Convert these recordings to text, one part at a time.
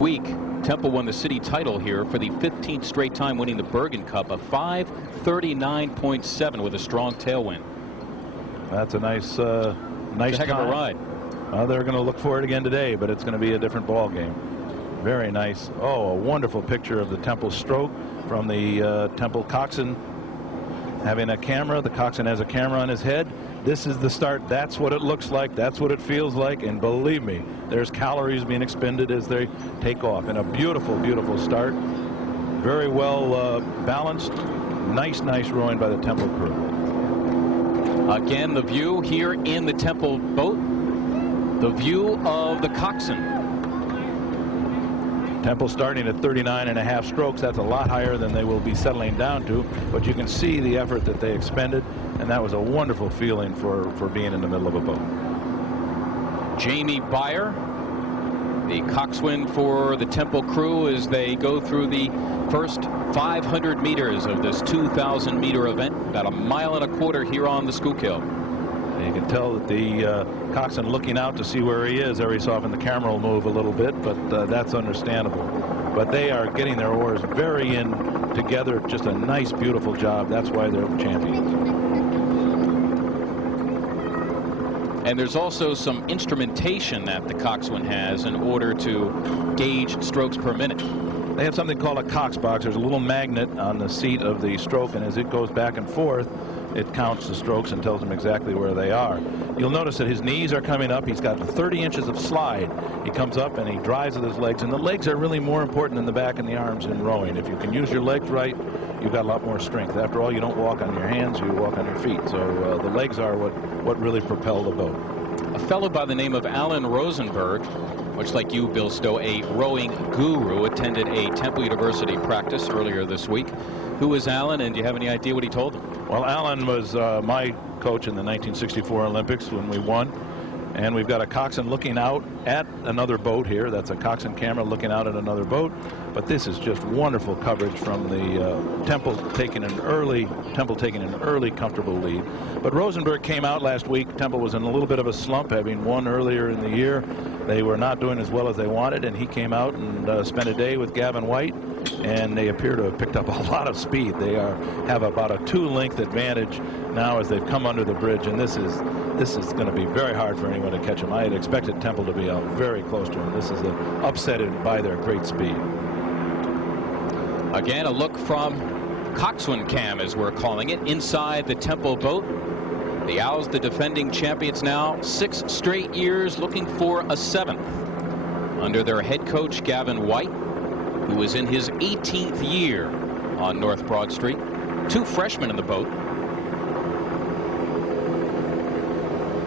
Week, Temple won the city title here for the 15th straight time, winning the Bergen Cup, a 5:39.7 with a strong tailwind. That's a nice heck of a ride. They're going to look for it again today, but it's going to be a different ball game. Very nice. Oh, a wonderful picture of the Temple stroke from the Temple coxswain having a camera. The coxswain has a camera on his head. This is the start. That's what it looks like. That's what it feels like. And believe me, there's calories being expended as they take off. And a beautiful, beautiful start. Very well balanced. Nice rowing by the Temple crew. Again, the view here in the Temple boat. The view of the coxswain. Temple starting at 39.5 strokes. That's a lot higher than they will be settling down to, but you can see the effort that they expended, and that was a wonderful feeling for being in the middle of a boat. Jamie Beyer, the coxswain for the Temple crew, as they go through the first 500 meters of this 2,000-meter event, about 1.25 miles here on the Schuylkill. You can tell that the coxswain looking out to see where he is. Every so often the camera will move a little bit, but that's understandable. But they are getting their oars very in together. Just a nice, beautiful job. That's why they're the champions. And there's also some instrumentation that the coxswain has in order to gauge strokes per minute. They have something called a cox box. There's a little magnet on the seat of the stroke, and as it goes back and forth, it counts the strokes and tells him exactly where they are. You'll notice that his knees are coming up. He's got 30 inches of slide. He comes up and he drives with his legs, and the legs are really more important than the back and the arms in rowing. If you can use your legs right, you've got a lot more strength. After all, you don't walk on your hands, you walk on your feet. So the legs are what really propel the boat. A fellow by the name of Alan Rosenberg, much like you, Bill Stowe, a rowing guru, attended a Temple University practice earlier this week. Who is Alan, and do you have any idea what he told him? Well, Alan was my coach in the 1964 Olympics when we won. And we've got a coxswain looking out at another boat here. That's a coxswain camera looking out at another boat. But this is just wonderful coverage from the Temple taking an early comfortable lead. But Rosenberg came out last week. Temple was in a little bit of a slump, having won earlier in the year. They were not doing as well as they wanted, and he came out and spent a day with Gavin White, and they appear to have picked up a lot of speed. They have about a 2-length advantage now as they've come under the bridge, and this is going to be very hard for anyone to catch them. I had expected Temple to be out very close to them. This is upsetted by their great speed. Again, a look from coxswain cam, as we're calling it, inside the Temple boat. The Owls, the defending champions now, 6 straight years, looking for a 7th. Under their head coach, Gavin White, who is in his 18th year on North Broad Street. 2 freshmen in the boat.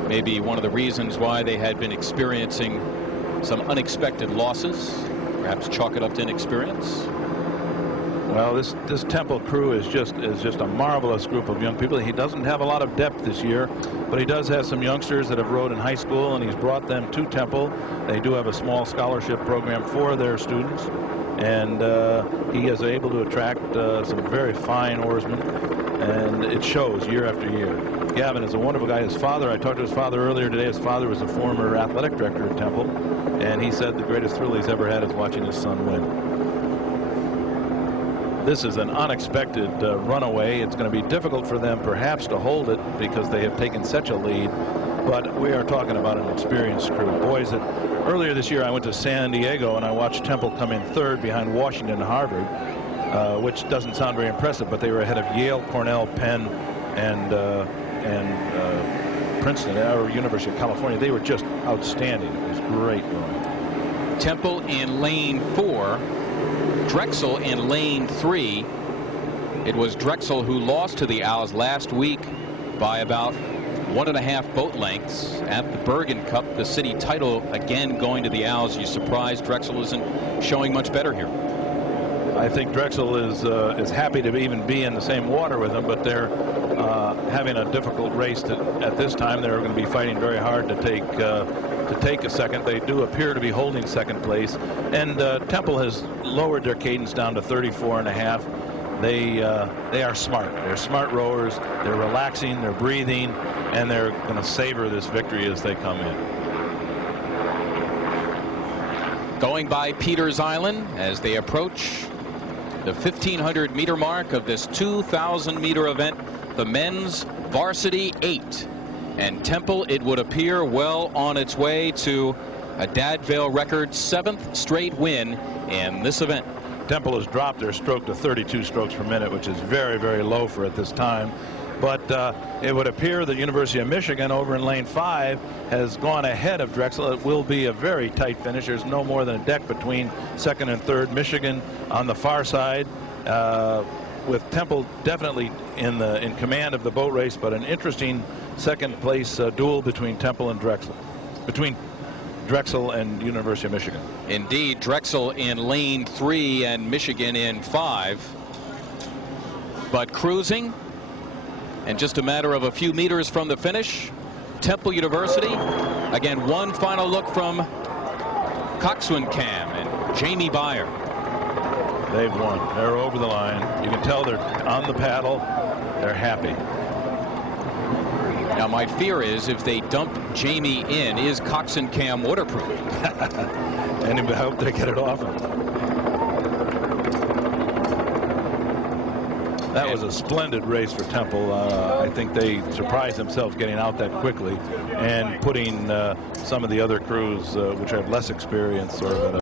Maybe one of the reasons why they had been experiencing some unexpected losses. Perhaps chalk it up to inexperience. Well, this Temple crew is just a marvelous group of young people. He doesn't have a lot of depth this year, but he does have some youngsters that have rowed in high school, and he's brought them to Temple. They do have a small scholarship program for their students, and he is able to attract some very fine oarsmen, and it shows year after year. Gavin is a wonderful guy. His father, I talked to his father earlier today. His father was a former athletic director at Temple, and he said the greatest thrill he's ever had is watching his son win. This is an unexpected runaway. It's going to be difficult for them perhaps to hold it because they have taken such a lead, but we are talking about an experienced crew. Boys, that earlier this year I went to San Diego and I watched Temple come in 3rd behind Washington and Harvard, which doesn't sound very impressive, but they were ahead of Yale, Cornell, Penn, and Princeton, or University of California. They were just outstanding. It was great rowing. Temple in lane 4. Drexel in lane 3. It was Drexel who lost to the Owls last week by about 1.5 boat lengths at the Bergen Cup, the city title, again going to the Owls. You surprised Drexel isn't showing much better here? I think Drexel is happy to even be in the same water with them, but they're having a difficult race at this time. They're going to be fighting very hard to take a second. They do appear to be holding second place, and Temple has lowered their cadence down to 34.5. They are smart. They're smart rowers. They're relaxing. They're breathing, and they're going to savor this victory as they come in. Going by Peters Island as they approach the 1,500 meter mark of this 2,000 meter event, the men's Varsity 8. And Temple, it would appear, well on its way to a Vail record 7th straight win in this event. Temple has dropped their stroke to 32 strokes per minute, which is very, very low for at this time. But it would appear that University of Michigan over in lane 5 has gone ahead of Drexel. It will be a very tight finish. There's no more than a deck between second and third. Michigan on the far side, with Temple definitely in command of the boat race, but an interesting second place duel between Temple and Drexel, between Drexel and University of Michigan. Indeed, Drexel in lane 3 and Michigan in 5. But cruising, and just a matter of a few meters from the finish, Temple University. Again, one final look from Coxswain Cam and Jamie Byer. They've won. They're over the line. You can tell they're on the paddle. They're happy. Now, my fear is if they dump Jamie in, is Coxswain Cam waterproof? And I hope they get it off him. That was a splendid race for Temple. I think they surprised themselves getting out that quickly and putting some of the other crews, which have less experience, sort of